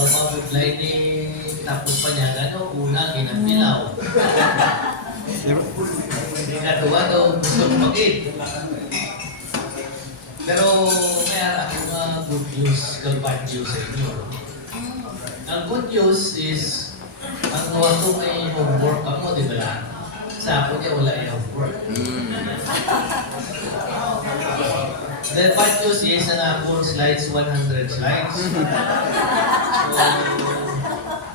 daw mabudlay ni tapos pa niya gano, una ginagpilaw. Ikaduwa daw gusto magid. Pero kaya ako nga good news kag bad news sa inyo. Ang good news is ang wato may homework ako, di ba lang? Sa ako niya wala yung homework. The bad news is na ako slides, 100 slides. So,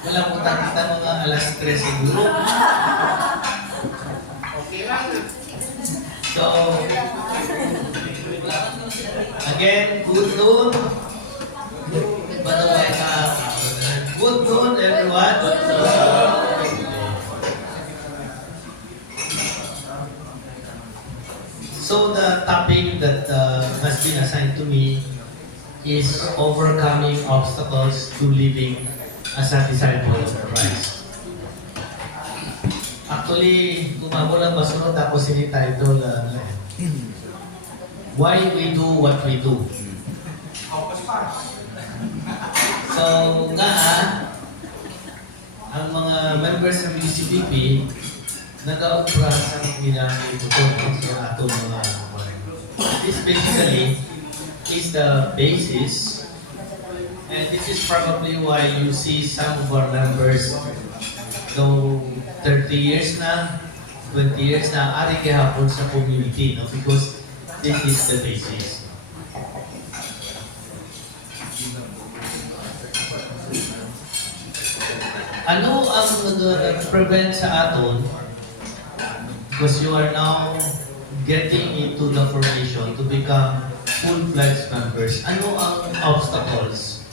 wala po takita mga alas 3 siguro. So, again, good noon. By the way, good noon everyone. So the topic that has been assigned to me is overcoming obstacles to living as a disciple of Christ. Actually, tumabo lang masunod tapos ini title Why We Do What We Do. So nga ang mga members ng BCPP nag-aupra sa ilang ito sa atong mga this basically is the basis, and this is probably why you see some of our members though 30 years na, 20 years na, ari kahapon sa community, no? Because this is the basis. Ano ang nag-prevent sa aton? Because you are now getting into the formation to become full-fledged members. Ano ang obstacles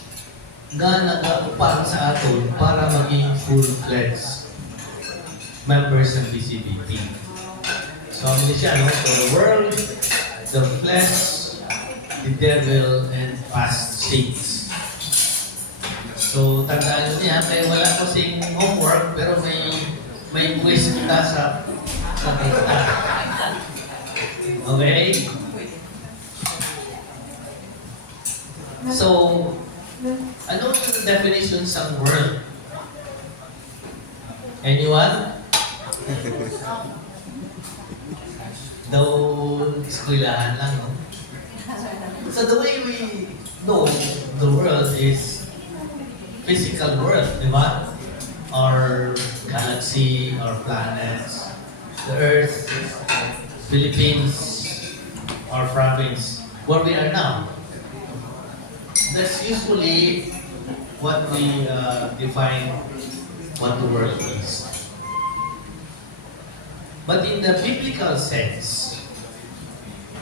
na nag-upang sa aton para maging full-fledged members ng BCBP? So, ano siya, no? So, the world, the flesh, the devil, and past sins. So, tandaan nyo niya, kaya wala ko sing homework, pero may quiz kita sa kita. Okay? So, anong definition sa world? Anyone? Daw, eskwelahan lang, no? So, the way we know the world is physical world, di ba? Our galaxy, our planets, the Earth, Philippines, our province, where we are now. That's usually what we define what the world is. But in the biblical sense,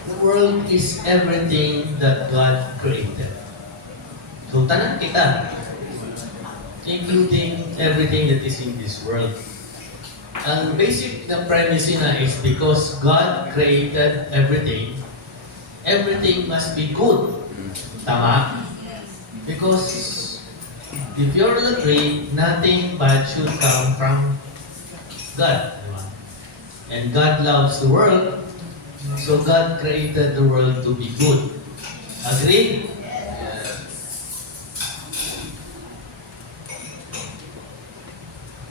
the world is everything that God created. So, tanan kita, including everything that is in this world. Ang basic na premise na is because God created everything, everything must be good. Tama? Because if you'll agree, nothing bad should come from God. And God loves the world, so God created the world to be good. Agree?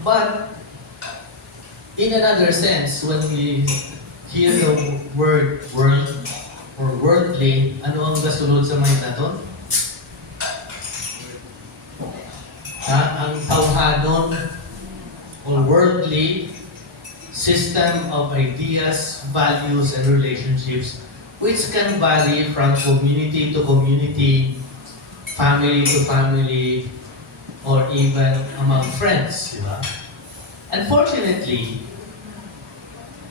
But in another sense, when we hear the word world or worldly, ano ang kasunod sa mind natin? Ang tawhadon or worldly system of ideas, values, and relationships which can vary from community to community, family to family, or even among friends, di ba? Unfortunately,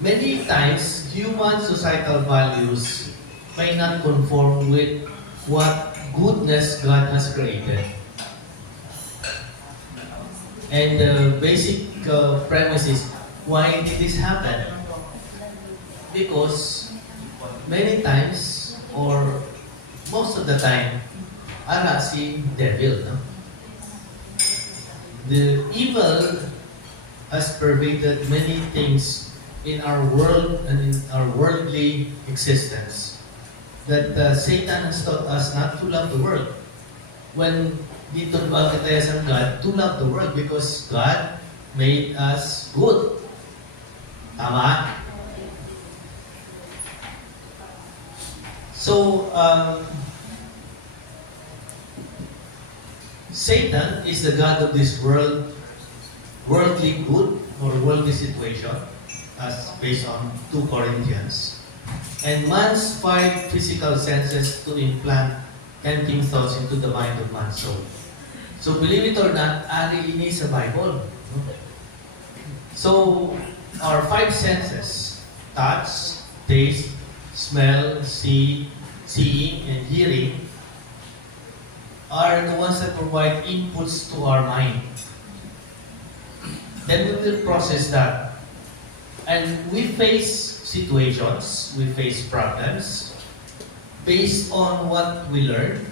many times human societal values may not conform with what goodness God has created. And the basic premise is, why did this happen? Because many times, or most of the time, ara si devil, no? The evil has pervaded many things in our world and in our worldly existence. That Satan has taught us not to love the world. When dito ba kita sa God to love the world because God made us good. Tama? So, Satan is the God of this world, worldly good or worldly situation, as based on 2 Corinthians. And man's 5 physical senses to implant tempting thoughts into the mind of man's soul. So believe it or not, ari ini sa Bible. So, our 5 senses, touch, taste, smell, seeing, and hearing, are the ones that provide inputs to our mind. Then we will process that. And we face situations, we face problems, based on what we learn,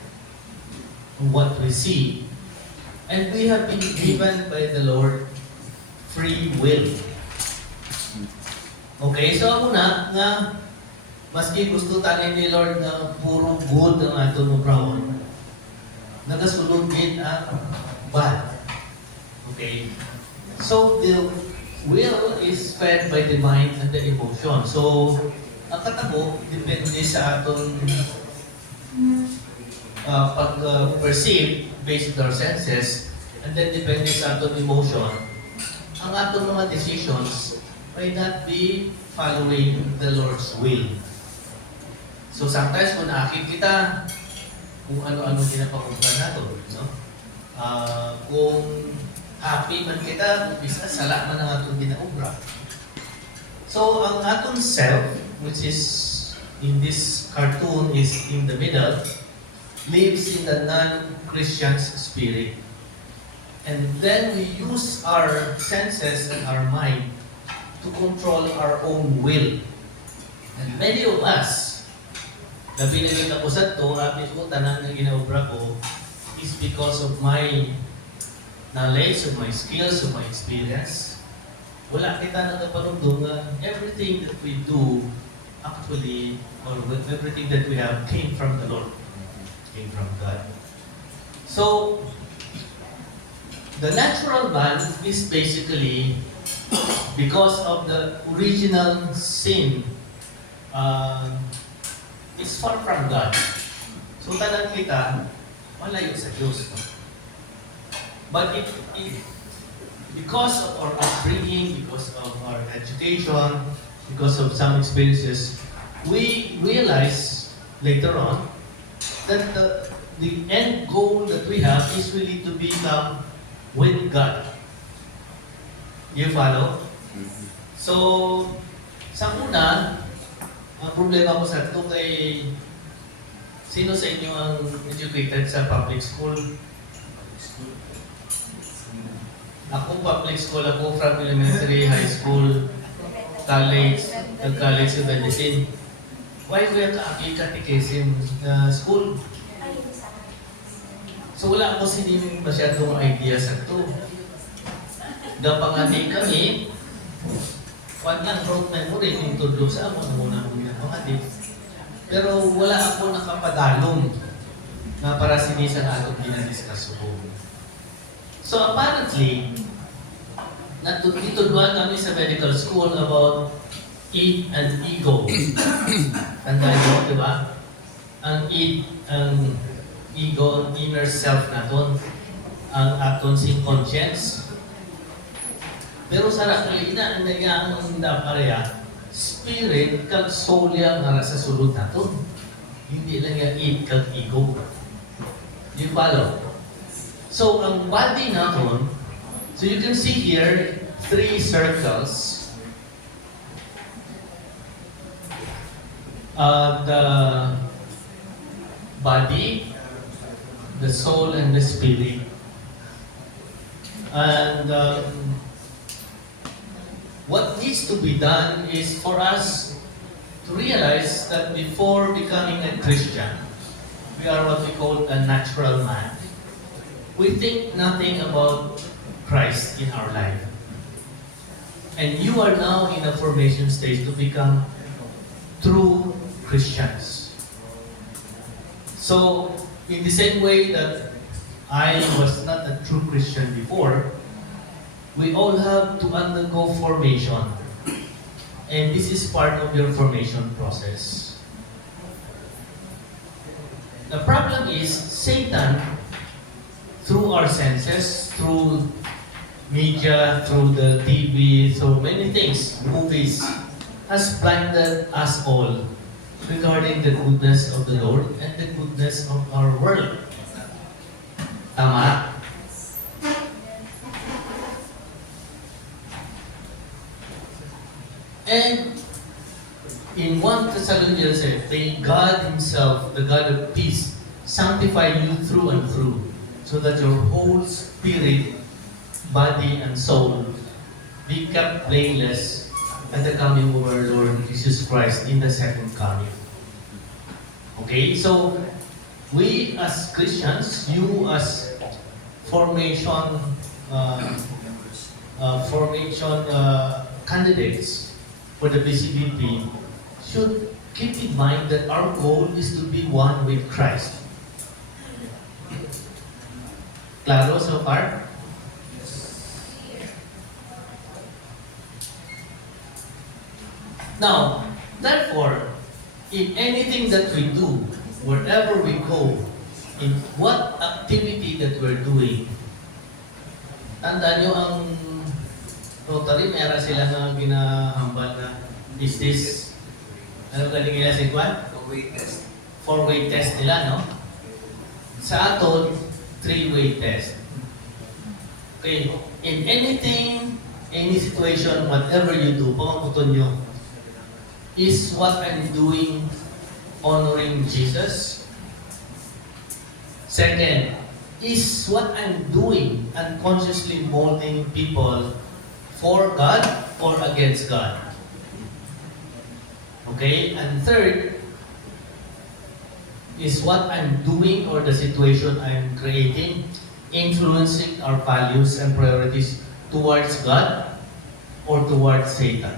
what we see, and we have been given by the Lord free will. Okay, so ako na nga, maski gusto tanin ni Lord na puro good ang ato mo brown, nagasulog din ang bad. Okay, so the will is fed by the mind and the emotion. So, ang katabo, depende sa aton pag-perceive based on our senses, and then depende sa aton emotion, ang aton mga decisions may not be following the Lord's will. So sometimes kung nakakit kita, kung ano-ano ginapakubra nato, no? Kung happy man kita, kung bisa sala man ang atong ginaubra. So ang atong self, which is in this cartoon is in the middle, lives in the non-Christian's spirit. And then we use our senses and our mind to control our own will. And many of us, na binigyan ako sa ito, happy ko, tanan na ginaubra ko, is because of my knowledge, of my skills, of my experience. Wala kita nagpaparundong na everything that we do, actually, or everything that we have, came from the Lord, came from God. So, the natural man is basically because of the original sin. It's far from God. So tanan kita, malayo sa Diyos. But because of our upbringing, because of our education, because of some experiences, we realize later on that the end goal that we have is really to become with God. You follow? So, sa una, ang problema ko sa ito kay sino sa inyo ang educated sa public school? Ako public school, ako from elementary, high school, college, nag-college sa medicine. Why ko yung catechism school? So wala ako sining masyadong idea sa ito. Gapangati kami, wag lang road memory, yung tudlo sa ako, muna akong gapangati. Pero wala ako nakapadalong na para sinisan atong ginadiscuss ko. So apparently, natutulungan kami sa medical school about id and ego. Tanda nyo, di ba? Ang id, ang ego, ang inner self naton, ang aton sing conscience. Pero sa nakalina, ang nagyaan ng pareha, spirit kag soul yan nga sa sulod naton. Hindi lang yung id kag ego. You follow? So, ang body naton, so you can see here, 3 circles. The body, the soul, and the spirit. And what needs to be done is for us to realize that before becoming a Christian, we are what we call a natural man. We think nothing about Christ in our life. And you are now in a formation stage to become true Christians. So, in the same way that I was not a true Christian before, we all have to undergo formation. And this is part of your formation process. The problem is Satan, through our senses, through media, through the TV, through many things, movies, has blinded us all regarding the goodness of the Lord and the goodness of our world. Tama? And in 1 Thessalonians, the God Himself, the God of peace, sanctify you through and through, so that your whole spirit, body, and soul be kept blameless at the coming of our Lord Jesus Christ in the second coming. Okay, so we as Christians, you as formation candidates for the BCBP should keep in mind that our goal is to be one with Christ. Claro so far? Now, therefore, in anything that we do, wherever we go, in what activity that we're doing, tandaan nyo ang Rotary, meron sila na ginahambal na is this, ano galing nila si Juan? Four-way test. Four-way test nila, no? Sa aton, three-way test. Okay, in anything, any situation, whatever you do, pamamuton nyo, is what I'm doing honoring Jesus? Second, is what I'm doing unconsciously molding people for God or against God? Okay? And third, is what I'm doing or the situation I'm creating influencing our values and priorities towards God or towards Satan?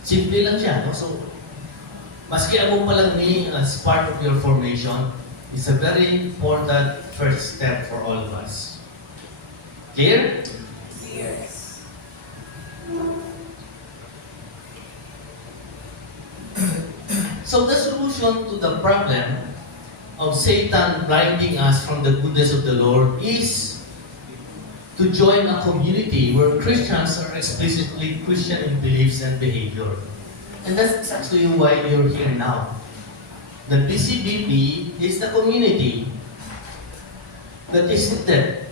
Simple lang siya, no? So, maski ako pa lang ni as part of your formation, is a very important first step for all of us. Clear? Yes. So the solution to the problem of Satan blinding us from the goodness of the Lord is to join a community where Christians are explicitly Christian in beliefs and behavior. And that's actually why you're here now. The BCBP is the community that is needed,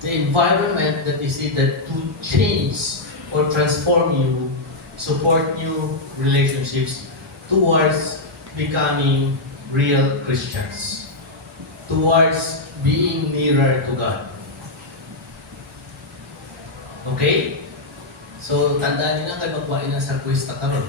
the environment that is needed to change or transform you, support new relationships towards becoming real Christians, towards being nearer to God. Okay? So, tandaan nyo na kayo magwain na sa quiz na karon.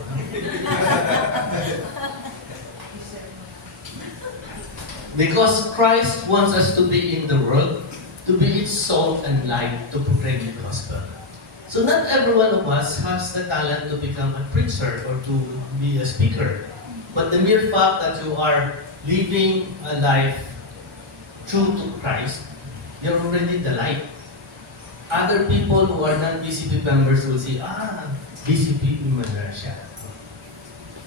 Because Christ wants us to be in the world, to be its salt and light, to proclaim the gospel. So not every one of us has the talent to become a preacher or to be a speaker. But the mere fact that you are living a life true to Christ, you're already the light. Other people who are non-BCP members will say, BCP member siya.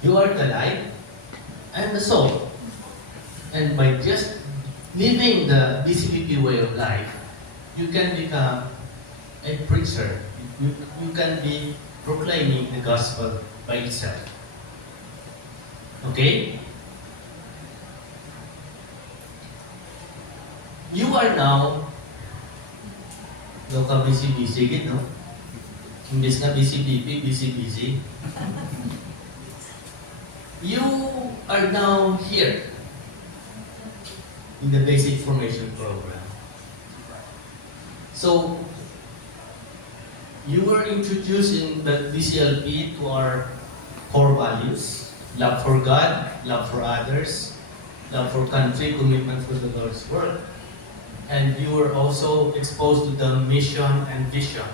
You are the light and the salt. And by just living the BCPP way of life, you can become a preacher. You can be proclaiming the gospel by itself. Okay? You are now, no ka busy-busy, no? Imbis na busy-busy, busy-busy. You are now here in the basic formation program. So, you were introducing the BCLP to our core values: love for God, love for others, love for country, commitment for the Lord's work. And you were also exposed to the mission and vision.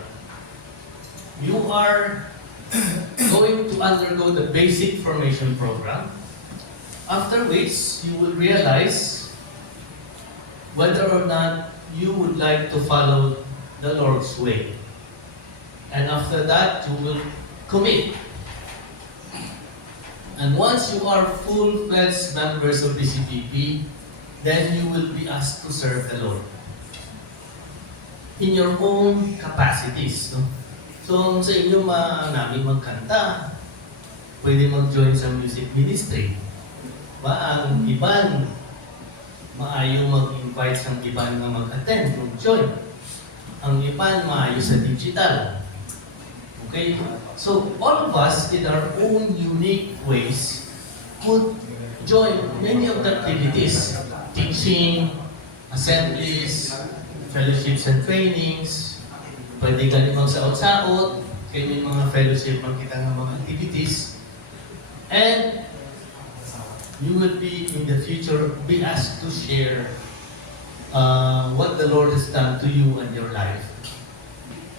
You are going to undergo the basic formation program, after which you will realize whether or not you would like to follow the Lord's way. And after that, you will commit. And once you are full-fledged members of BCPP, then you will be asked to serve the Lord in your own capacities. No? So sa inyo namin magkanta, pwede mag-join sa music ministry. Ang iban, maayo mag-invite sa iban na mag-attend, mag-join. Ang iban, maayo sa digital. Okay? So, all of us, in our own unique ways, could join many of the activities. Teaching, assemblies, fellowships and trainings. Pwede ka din magsaot-saot. Kayo yung mga fellowship, magkita ng mga activities. And you will be, in the future, be asked to share what the Lord has done to you and your life.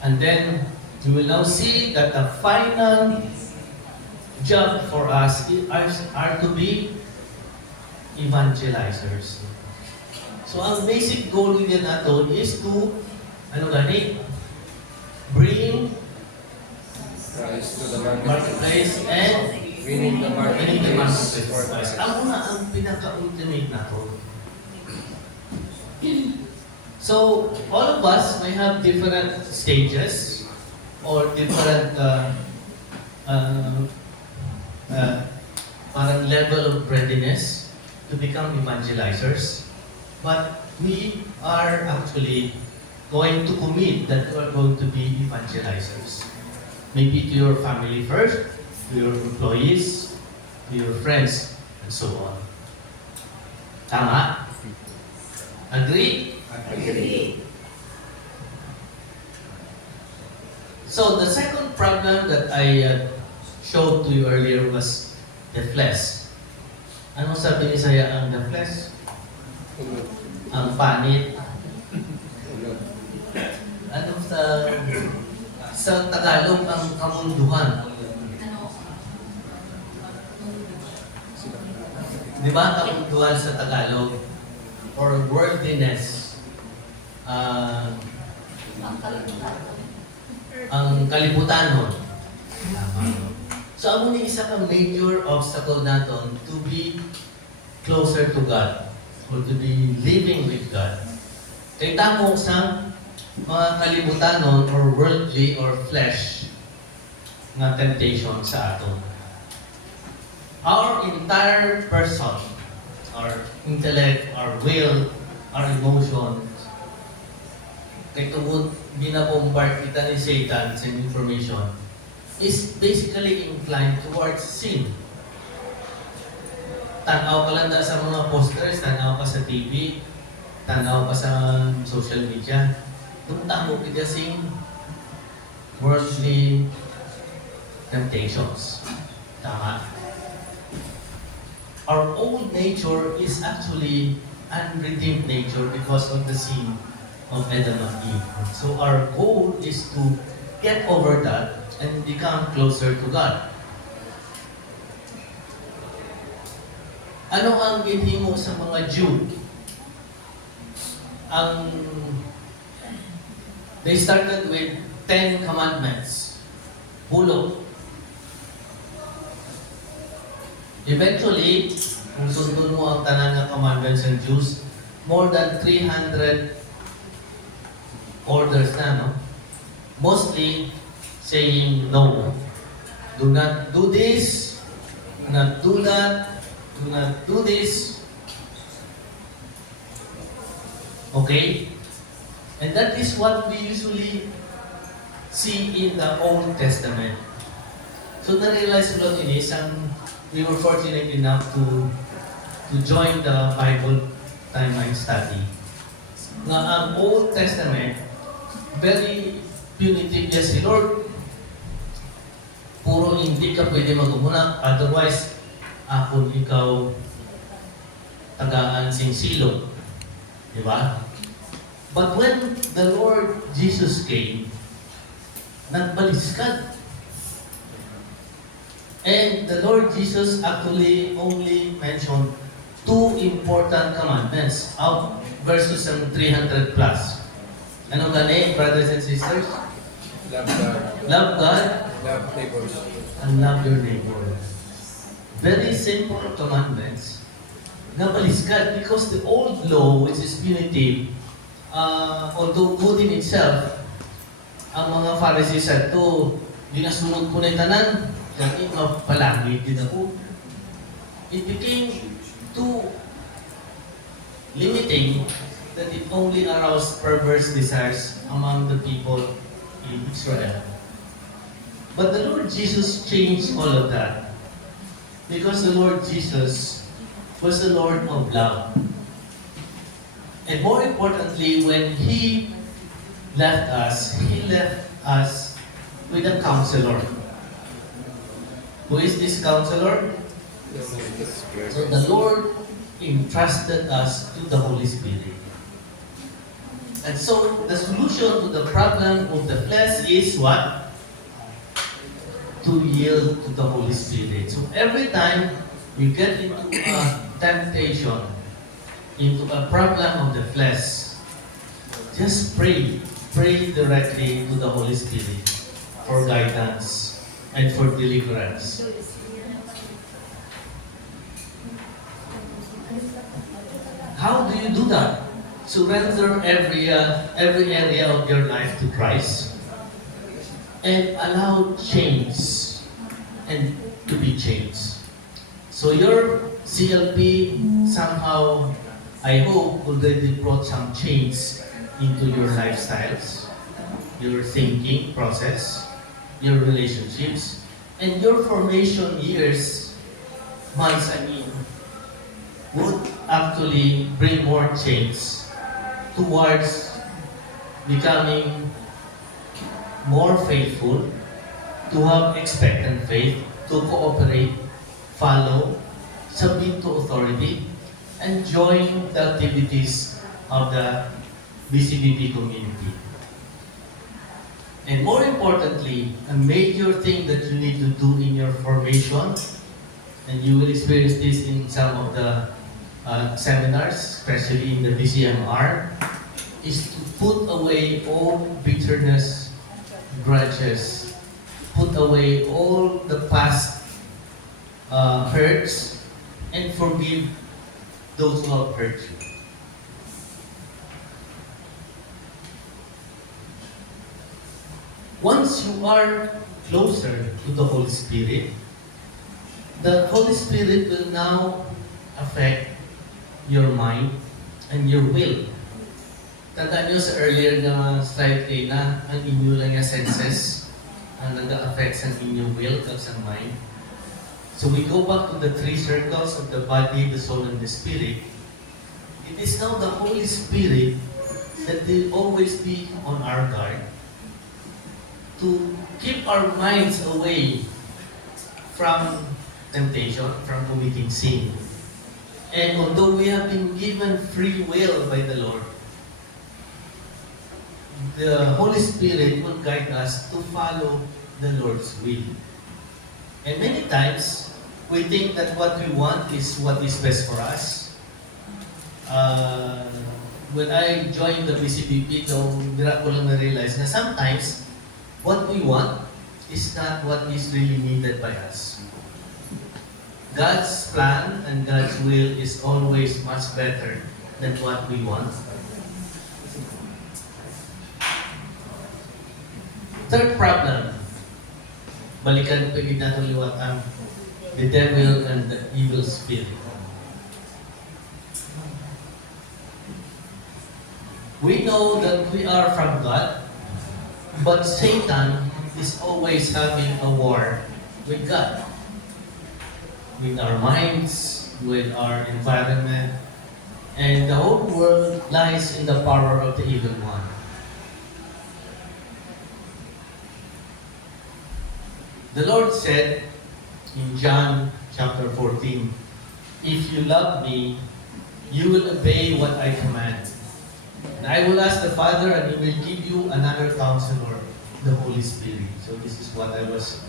And then, you will now see that the final job for us are to be evangelizers. So, ang basic goal nila nato is to, bring Christ to the marketplace and winning the marketplace for marketplace. Christ. Ang una, ang pinaka-ultimate na to. So, all of us may have different stages or different parang level of readiness to become evangelizers. But we are actually going to commit that we are going to be evangelizers. Maybe to your family first, to your employees, to your friends, and so on. Tama? Agree? Agree. So the second problem that I showed to you earlier was the flesh. Ano sabi ni Saya ang the flesh? Ang panit. Ano sa Tagalog ang kamunduhan? Di ba kamunduhan sa Tagalog? Or worldliness? Ang kalibutanon. So, amo ni isa kang major obstacle naton to be closer to God or to be living with God. Kay tamo sa mga kalibutanon or worldly or flesh na temptation sa aton. Our entire person, our intellect, our will, our emotions, kay tungod binabombard kita ni Satan sa information, is basically inclined towards sin. Tanaw ka lang sa mga posters, tanaw ka sa TV, tanaw ka sa social media. Tunta mo kita sing worldly temptations. Tama. Our old nature is actually unredeemed nature because of the sin of Adam and Eve. So our goal is to get over that and become closer to God. Ano ang ginhimo sa mga Jew? They started with 10 commandments. Bulog. Eventually, kung sundon mo ang tanan ng commandments ng Jews, more than 300 orders na, no? Mostly saying no. Do not do this, do not do that, do not do this. Okay? And that is what we usually see in the Old Testament. So na-realize ko lang ini, we were fortunate enough to join the Bible timeline study. Na ang Old Testament, very punitive niya si Lord. Puro hindi ka pwede mag-umunak, otherwise, akon ikaw tagaan sing silog. Diba? But when the Lord Jesus came, nagbaliskad. And the Lord Jesus actually only mentioned 2 important commandments out versus ang 300 plus. Ano gani, brothers and sisters? Love God. Love God Love neighbors. and love your neighbor. Very simple commandments na baliskat because the old law, which is punitive, although good in itself, ang mga Pharisees said to, ginasunod ko na yung tanan, kaya palangit din ako. It became too limiting that it only aroused perverse desires among the people in Israel. But the Lord Jesus changed all of that because the Lord Jesus was the Lord of love. And more importantly, when He left us with a counselor. Who is this counselor? So the Lord entrusted us to the Holy Spirit. And so the solution to the problem of the flesh is what? To yield to the Holy Spirit. So every time we get into a temptation, into a problem of the flesh, just pray. Pray directly to the Holy Spirit for guidance and for deliverance. How do you do that? Surrender every area of your life to Christ and allow change and to be changed. So your CLP somehow, I hope, already brought some change into your lifestyles, your thinking process, your relationships, and your formation years, months, would actually bring more change towards becoming more faithful, to have expectant faith, to cooperate, follow, submit to authority, and join the activities of the BCBP community. And more importantly, a major thing that you need to do in your formation, and you will experience this in some of the seminars, especially in the BCMR, is to put away all bitterness, grudges, put away all the past hurts, and forgive those who have hurt you. Once you are closer to the Holy Spirit, the Holy Spirit will now affect your mind and your will. Tandaan nyo sa earlier na slide A na ang inyo lang yung senses ang nag-affect sa inyong will at sa mind. So we go back to the three circles of the body, the soul, and the spirit. It is now the Holy Spirit that will always be on our guard to keep our minds away from temptation, from committing sin. And although we have been given free will by the Lord, the Holy Spirit will guide us to follow the Lord's will. And many times, we think that what we want is what is best for us. When I joined the BCBP, ko lang na-realize na sometimes, what we want is not what is really needed by us. God's plan and God's will is always much better than what we want. Third problem, balikan pagid natin liwatan, the devil and the evil spirit. We know that we are from God, but Satan is always having a war with God, with our minds, with our environment, and the whole world lies in the power of the evil one. The Lord said in John chapter 14, "If you love me, you will obey what I command. And I will ask the Father, and He will give you another counselor, the Holy Spirit." So this is what I was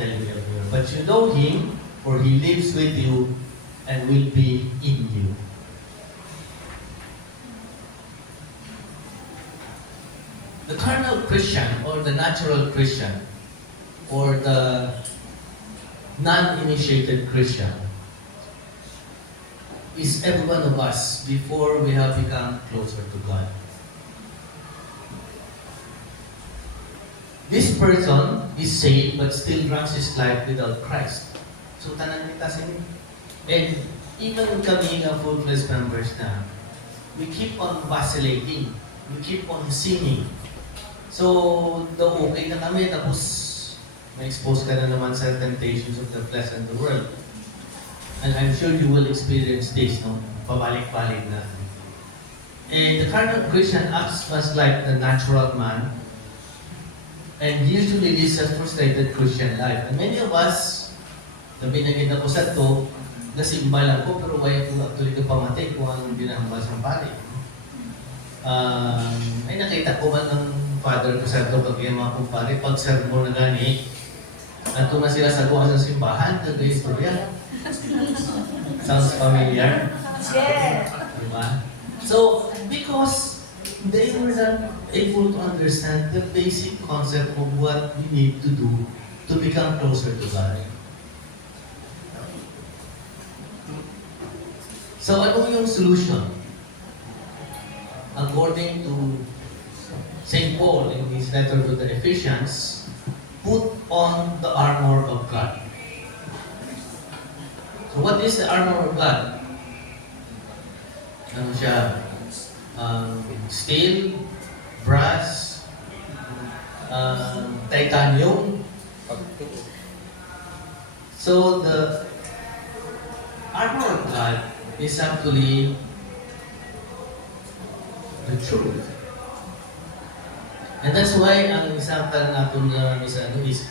telling you earlier. But you know Him, for He lives with you and will be in you. The carnal Christian or the natural Christian or the non-initiated Christian is every one of us before we have become closer to God. This person is saved but still runs his life without Christ. So, tanan kita sa inyo. And even kami nga full-fledged members na, we keep on vacillating. We keep on sinning. So, okay na kami, tapos ma-expose ka na naman sa temptations of the flesh and the world. And I'm sure you will experience this, no? Pabalik-balik na. And the carnal Christian acts much like the natural man and usually lives a frustrated Christian life. And many of us, na binagin ako sa ito, nasimba lang ko, pero why ko actually ka pamatay kung anong binahambas ng pari. Ay nakita ko man ng father ko sa ito, pag yung mga kumpare, pag sermon na gani, at kung na sila sa buwan sa simbahan, nag-istorya. Sounds familiar? Yes. Diba? So, because they were not able to understand the basic concept of what we need to do to become closer to God. So, ano yung solution? According to St. Paul in his letter to the Ephesians, put on the armor of God. So what is the armor of God? Ano siya? Steel, brass, titanium. So the armor of God is actually the truth. And that's why ang example natin is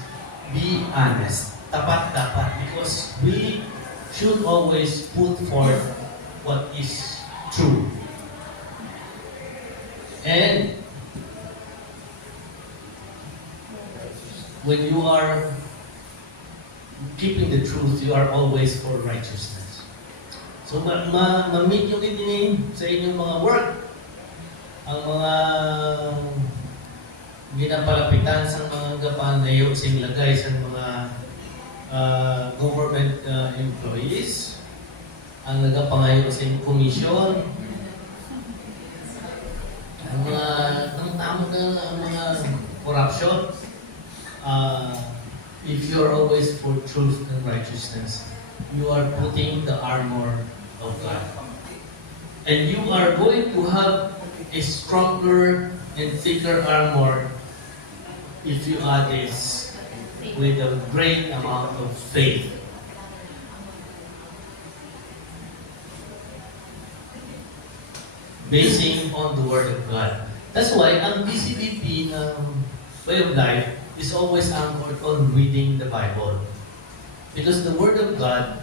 be honest. Tapat dapat. Because we should always put forth what is true. And when you are keeping the truth, you are always for righteousness. So, ma-meet nyo din sa inyong mga work, ang mga ginapalapitan sa mga gapanayo sa lagay sa mga government employees, ang nagapangayo sa komisyon, ang mga tamo na mga corruption. If you are always for truth and righteousness, you are putting the armor of God. And you are going to have a stronger and thicker armor if you add this with a great amount of faith. Basing on the Word of God. That's why ang BCBP way of life is always anchored on reading the Bible. Because the Word of God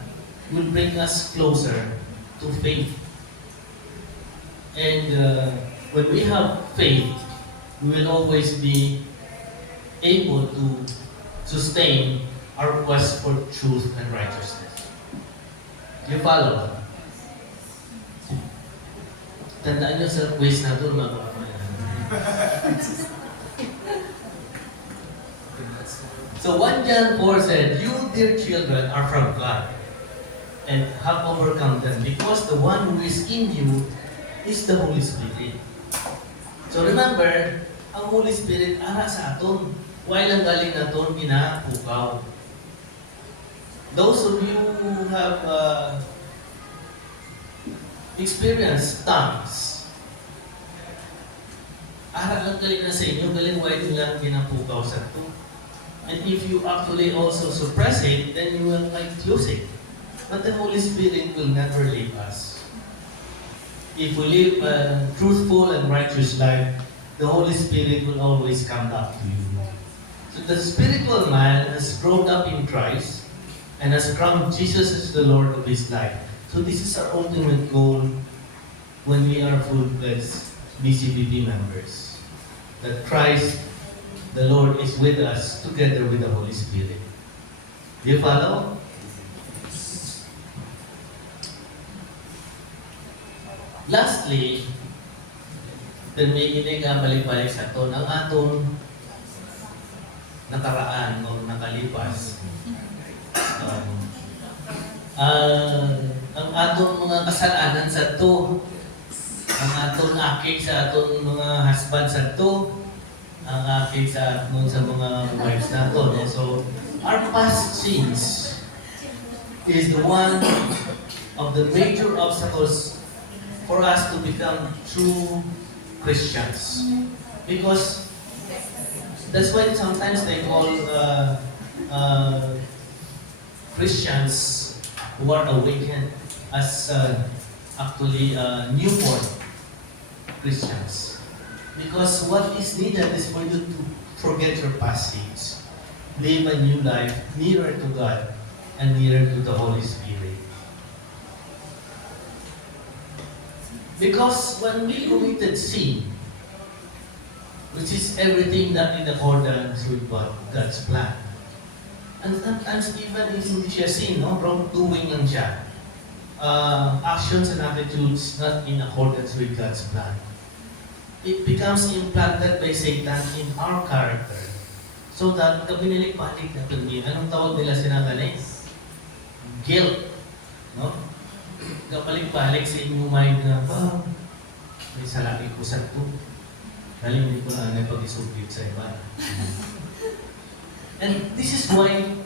will bring us closer to faith. And when we have faith, we will always be able to sustain our quest for truth and righteousness. You follow? Tandaan nyo sa quiz na doon, So 1 John 4 said, "You, dear children, are from God and have overcome them because the one who is in you is the Holy Spirit." So remember, ang Holy Spirit ara sa aton. While ang galing naton pinapukaw. Those of you who have experienced tongues, ara lang galing na sa inyo, galing while nilang pinapukaw sa ato. And if you actually also suppress it, then you will like lose it. But the Holy Spirit will never leave us. If we live a truthful and righteous life, the Holy Spirit will always come back to you. So the spiritual man has grown up in Christ and has crowned Jesus as the Lord of his life. So this is our ultimate goal when we are full-fledged BCBP members. That Christ, the Lord, is with us together with the Holy Spirit. Do you follow? Lastly, then may hindi ka balik-balik sa aton. Ang aton nakaraan o nakalipas. Ang aton mga kasalanan sa to, ang aton akik sa aton mga husband sa to, ang akik sa aton sa mga wives nato. No? So, our past sins is the one of the major obstacles for us to become true Christians. Because that's why sometimes they call Christians who are awakened as actually newborn Christians. Because what is needed is for you to forget your past sins, live a new life nearer to God and nearer to the Holy Spirit. Because when we committed sin, which is everything done in accordance with God's plan, and sometimes even hindi siya sin, no? Wrongdoing lang siya. Actions and attitudes not in accordance with God's plan. It becomes implanted by Satan in our character. So that kapinilik-palik na kundi, anong tawag nila sinagaling? Guilt. No? Kapalik-balik sa inyong mind na, may salaki ko sa ito. Galing hindi ko na pag-isugit sa iba. And this is why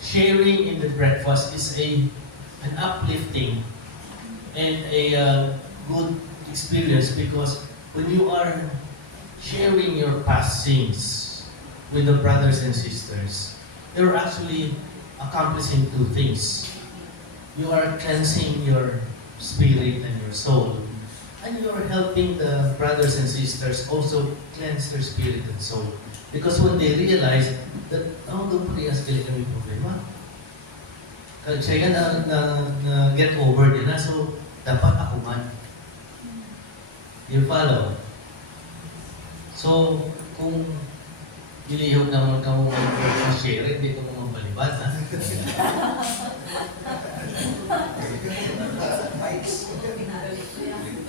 sharing in the breakfast is an uplifting and a good experience, because when you are sharing your past sins with the brothers and sisters, you're actually accomplishing two things. You are cleansing your spirit and your soul, and you are helping the brothers and sisters also cleanse their spirit and soul. Because when they realize that, doon parehas kami problema. Kaya na get over din na, so dapat ako man. You follow? So, kung ilihog naman ka mo mag-share, hindi ko mo mabalibad, ha?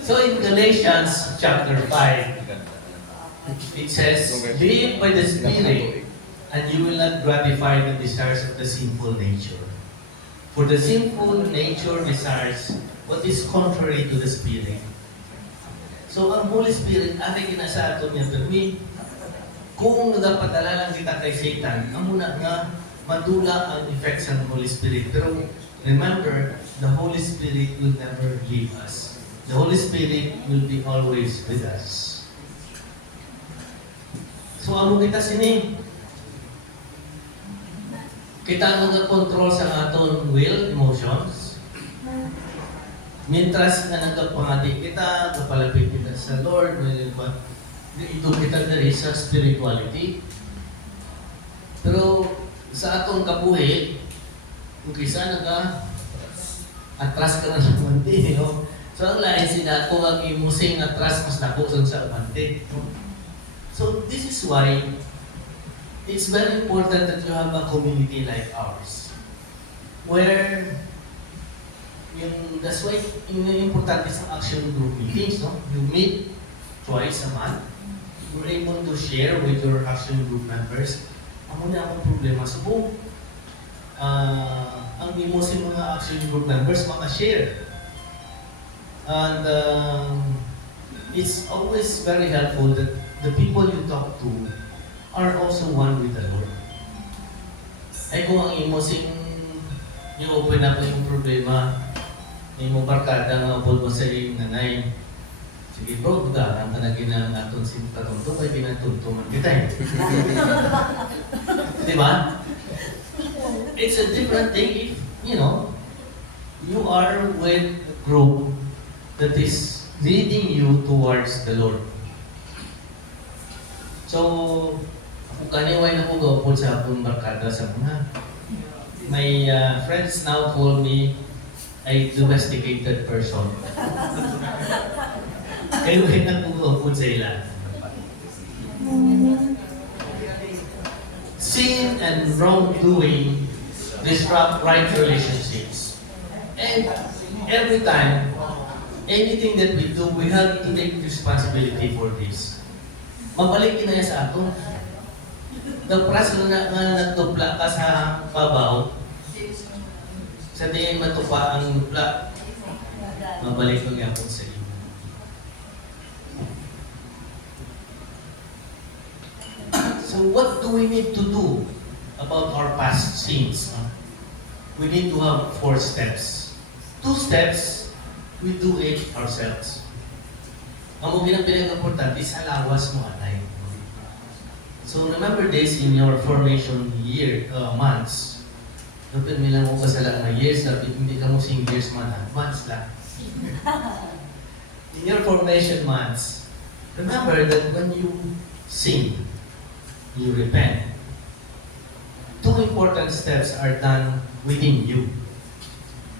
So in Galatians chapter 5, it says, live by the Spirit, and you will not gratify the desires of the sinful nature. For the sinful nature desires what is contrary to the Spirit. So ang Holy Spirit, ating ginasato niya, permit, kung nagapadala lang kita kay Satan, ang muna nga, madula ang effects ng Holy Spirit. Pero remember, the Holy Spirit will never leave us. The Holy Spirit will be always with us. So, ano kita sini? Kita ang nag-control sa aton will, emotions. Mientras na nagpangati kita, kapalapit kita sa Lord, ito kita na sa spirituality. Pero sa atong kabuhi, kung kisa atras ka na sa manti, no? So ang lain sila, kung ang imusing atras, mas nakusun sa manti. No? So this is why it's very important that you have a community like ours. Where, that's why yung importante sa action group meetings, no? You meet twice a month. You're able to share with your action group members. Ako na akong problema sa buong. Ang imusin mga action group members, maka-share. And it's always very helpful that the people you talk to are also one with the Lord. Ay kung ang imusin, i-open up yung problema, yung barkada nga upod mo sa iyong nanay, sige bro, budahan ka na ginang aton si Tatonto, kaya pinatuntuman kita eh. Di ba? It's a different thing if, you are with a group that is leading you towards the Lord. So, kung kaniway na po gawapod sa hapon barkada sa mga, my friends now call me a domesticated person. Kayo ay nagpugawapod sa ilan. Sin and wrongdoing disrupt right relationships. And every time anything that we do, we have to take responsibility for this. Mabalik na sa ato. The press na nagtupla ka sa babaw, sa tingin matupa ang nupla, mabalik ko yapon sa iyo. So what do we need to do about our past sins? We need to have 4 steps. 2 steps, we do it ourselves. Ang mga pinag-importante is alawas mo anay. So remember this in your formation year, months. Dapat nilang mo kasala na years, dapat hindi ka mo sing years man, months lang. In your formation months, remember that when you sin, you repent. 2 important steps are done within you.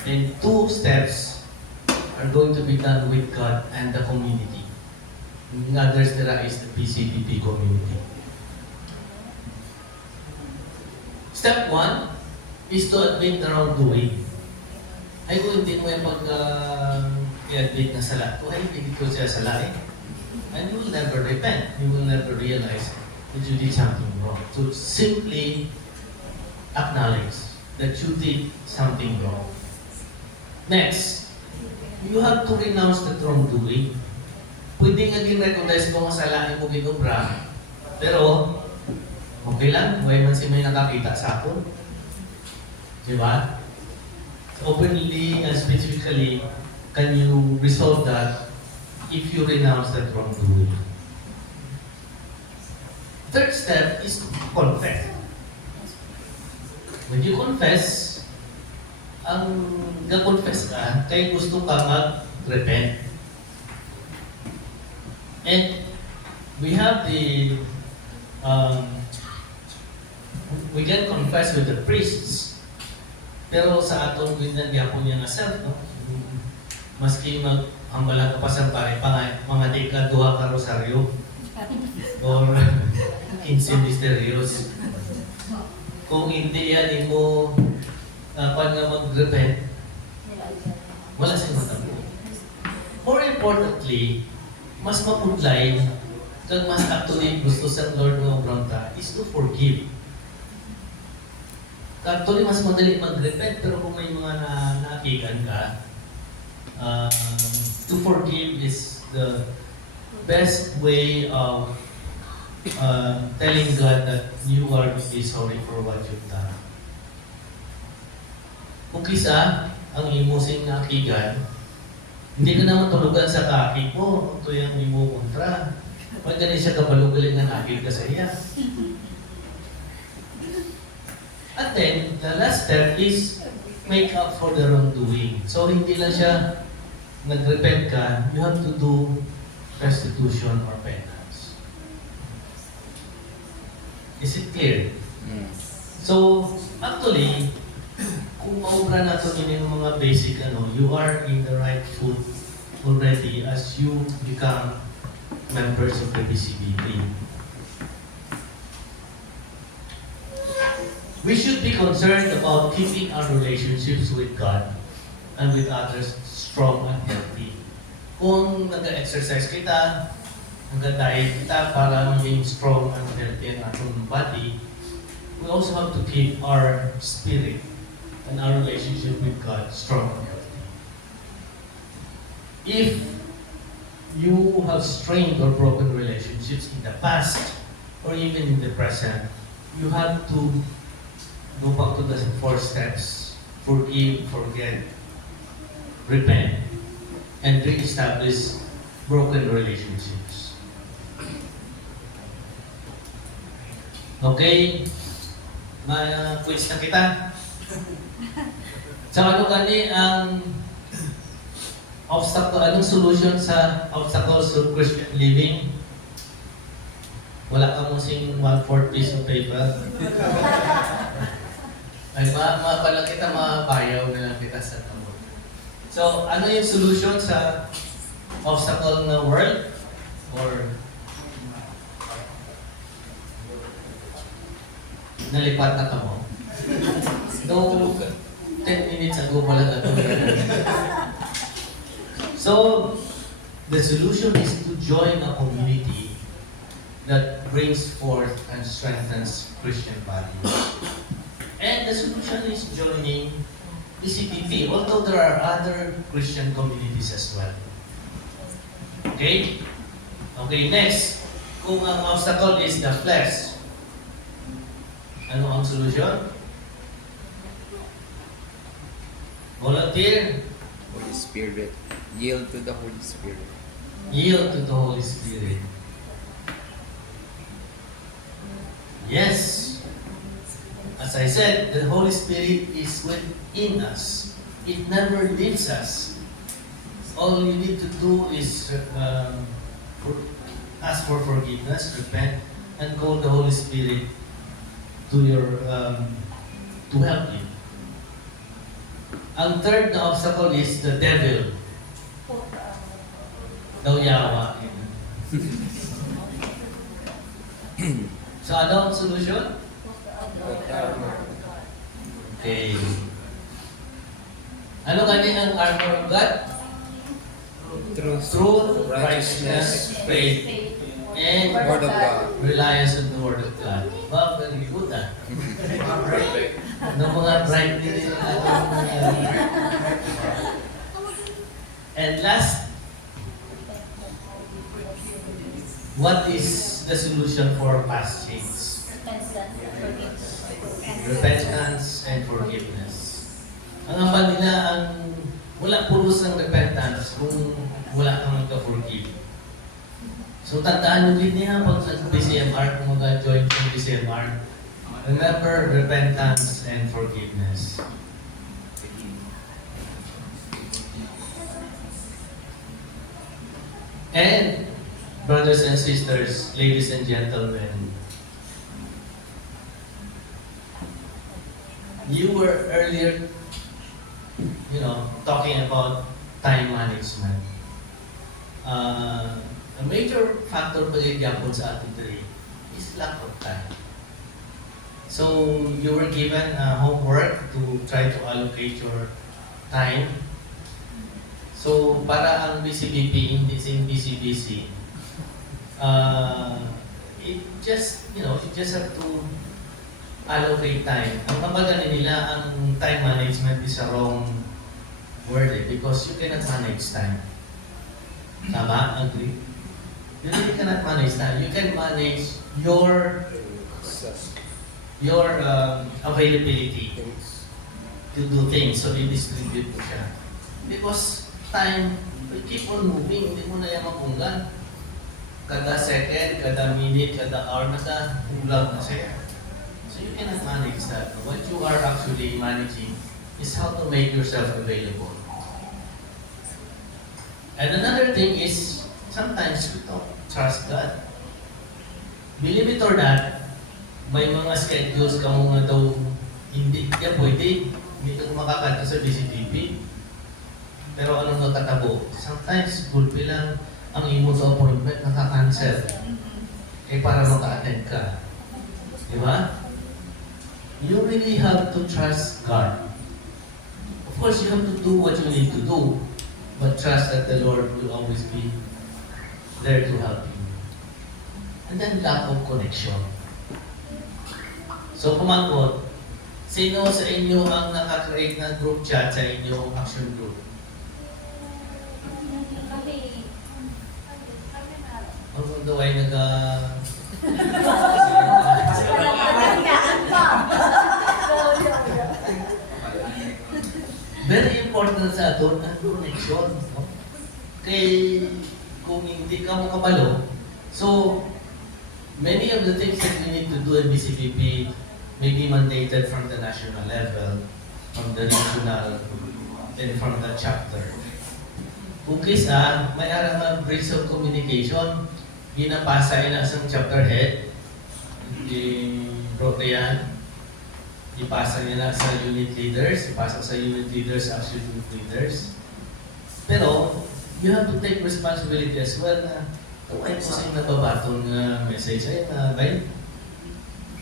And 2 steps are going to be done with God and the community. In others, there is the PCPP community. Step 1 is to admit the wrongdoing. Ay kung hindi mo yung pag-i-admit na sala, ay hindi ko siya sala eh. And you will never repent. You will never realize that you did something wrong. So simply acknowledge that you did something wrong. Next, you have to renounce that wrongdoing. Pwede nga din-recognize mo kasalanan mo ginubra, pero okay lang, huwag man si may nakakita sa ako. Diba? Openly and specifically, can you resolve that if you renounce that wrongdoing? Third step is confess. When you confess, ang ga-confess ka, kaya gusto ka mag-repent. And we have the, we can confess with the priests. Pero sa atong ginagyapo niya na self, no? Maski mag-hambala ka pa sa pare, mga di ka, 2 ka rosaryo, or 15 misterios. Kung hindi yan, mo pan nga mag-repent, wala siyang matabo. More importantly, mas mapudlay, kag mas actually gusto sa Lord ng bronta, is to forgive. Actually, mas madali mag-repent, pero kung may mga naakigan ka, to forgive is the best way of telling God that you are really sorry for what you've done. Kung kisa, ang imusing naakigan, hindi ka naman tulugan sa kakik mo, ito yung imo kontra. Pag ganun siya kabalugaling ng akik ka sa iya. At then, the last step is make up for the wrongdoing. So, hindi lang siya nag-repent ka, you have to do restitution or penance. Is it clear? So, actually, kung maubra na ito yung mga basic, you are in the right foot already as you become members of the PCBP. We should be concerned about keeping our relationships with God and with others strong and healthy. Kung nag-exercise kita, nag-diet kita para maging strong and healthy ang ating body, we also have to keep our spirit and our relationship with God strong and healthy. If you have strained or broken relationships in the past or even in the present, you have to go back to the 4 steps: forgive, forget, repent, and re-establish broken relationships. Okay? Ma-quiz na kita. Sa ano kani ang obstacle, anong solution sa obstacles of Christian living? Wala ka mong sing 1/4 piece of paper. Ay, pala kita, mabayaw na lang kita sa tamo. So, ano yung solution sa obstacle na world? Or nalipat na tamo? No, 10 minutes ago pala na ito. So, the solution is to join a community that brings forth and strengthens Christian values. And the solution is joining PCPP, although there are other Christian communities as well. Okay? Okay, next. Kung ang obstacle is the flesh, ano ang solution? Volunteer. Holy Spirit. Yield to the Holy Spirit. Yield to the Holy Spirit. Yes. As I said, the Holy Spirit is within us. It never leaves us. All you need to do is ask for forgiveness, repent, and call the Holy Spirit to your to help you. Ang third na obstacle is the devil. Daw yawa. So ano ang solution? Okay. Ano ganin ang armor of God? Truth, righteousness, faith, and Word of God. reliance on the Word of God. Wow, very good ah. Perfect. Ano mga bright din And last, what is the solution for past sins? Repentance and forgiveness. Ang amal nila, ang wala puros ng repentance kung wala kang magka-forgive. So tandaan nyo din niya pag nag-BCMR, kung mag-join ng BCMR, remember repentance and forgiveness. And brothers and sisters, ladies and gentlemen, you were earlier, talking about time management. A major factor pa rin yapon sa ating diri is lack of time. So, you were given homework to try to allocate your time. So, para ang BCBP, hindi same BCBC, it just have to allocate time. Ang kamagalan nila, ang time management is a wrong word because you cannot manage time. Tama? Agree? You really cannot manage time. You can manage your availability to do things. So, i-distribute mo siya. Because time will keep on moving. Hindi mo na yan mapunggan. Kada second, kada minute, kada hour, naka-ulag na siya. So, you cannot manage that. What you are actually managing is how to make yourself available. And another thing is, sometimes we don't trust God. Believe it or not, may mga schedules ka mga daw hindi ka pwede. Hindi ka makakanta sa BCTV. Pero anong nakatabo? Sometimes, gulpi lang ang imo sa appointment, nakaka-cancel. Para maka-attend ka. Di ba? You really have to trust God. Of course, you have to do what you need to do. But trust that the Lord will always be there to help you. And then lack of connection. So kumagot, sino sa inyo ang naka-create ng group chat sa inyong action group? Ang daw ay very important sa ato ang connection. No? Kay kung hindi ka makabalo, so many of the things that we need to do in BCPP may be mandated from the national level, from the regional, and from the chapter. Kung kisa, may arang breach of communication, ginapasa na isang chapter head, i-protean, ipasa nila sa unit leaders, ipasa sa unit leaders, action unit leaders. Pero, you have to take responsibility as well na tuway po sa yung nababatong message ay na, right?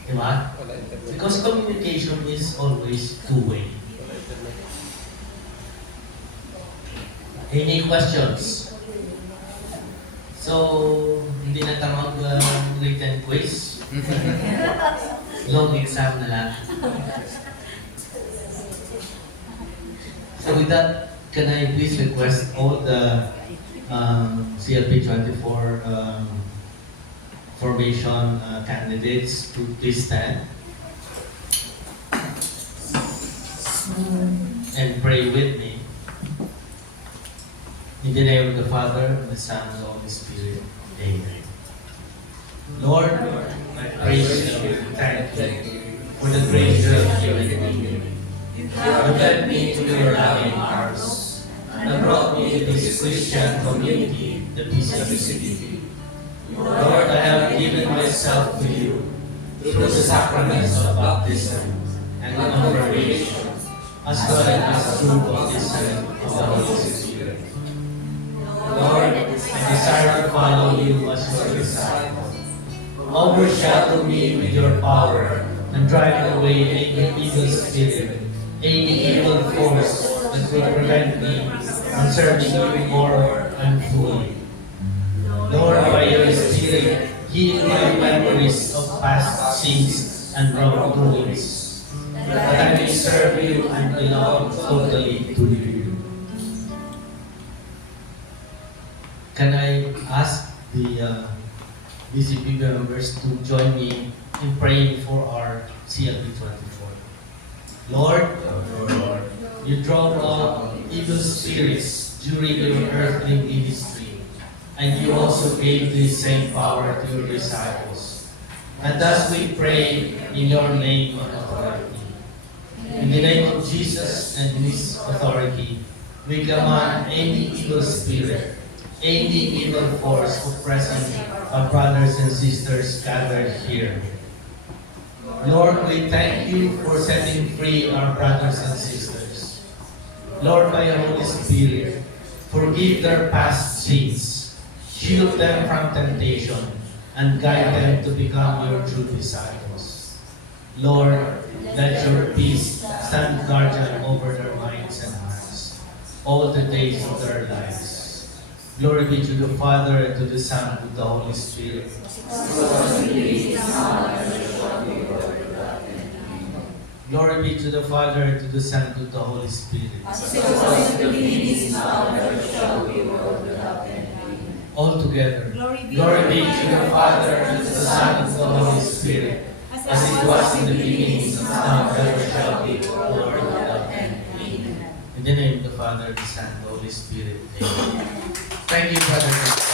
Diba? Because communication is always two-way. Any questions? So, hindi na tayo mag-written quiz. Long exam na lang. So with that, can I please request all the CLP 24 formation candidates to please stand and pray with me. In the name of the Father, the Son, and the Holy Spirit. Amen. Lord, I praise you, thank you for the grace you have given me. You led me to your loving arms and brought me to this Christian community, the PCC. Lord, I have given myself to you through the sacraments of baptism and confirmation, as well as through baptism of the Holy Spirit. Lord, I desire to follow you as your disciple. Overshadow me with your power and drive away any evil spirit, any evil force that will prevent me from serving you more and fully. Lord, by your Spirit, heal my memories of past sins and wrongdoings, that I may serve you and belong totally to you. Can I ask the BCP members to join me in praying for our CLP 24? Lord, you drove out evil spirits during your earthly ministry, and you also gave this same power to your disciples. And thus we pray in your name and authority. In the name of Jesus and his authority, we command any evil spirit, any evil force oppressing our brothers and sisters gathered here. Lord, we thank you for setting free our brothers and sisters. Lord, by your Holy Spirit, forgive their past sins, shield them from temptation, and guide them to become your true disciples. Lord, let your peace stand guardian over their minds and hearts all the days of their lives. Glory be to the Father, and to the Son, and to the Holy Spirit. Glory be to the Father, and to the Son, and to the Holy Spirit. All together. Glory be to the Father, and to the Son, and to the Holy Spirit. As it was in the beginning, now, and ever shall be, Lord, without end. In the name of the Father, the Son, and the Holy Spirit. Amen. Thank you, Brother.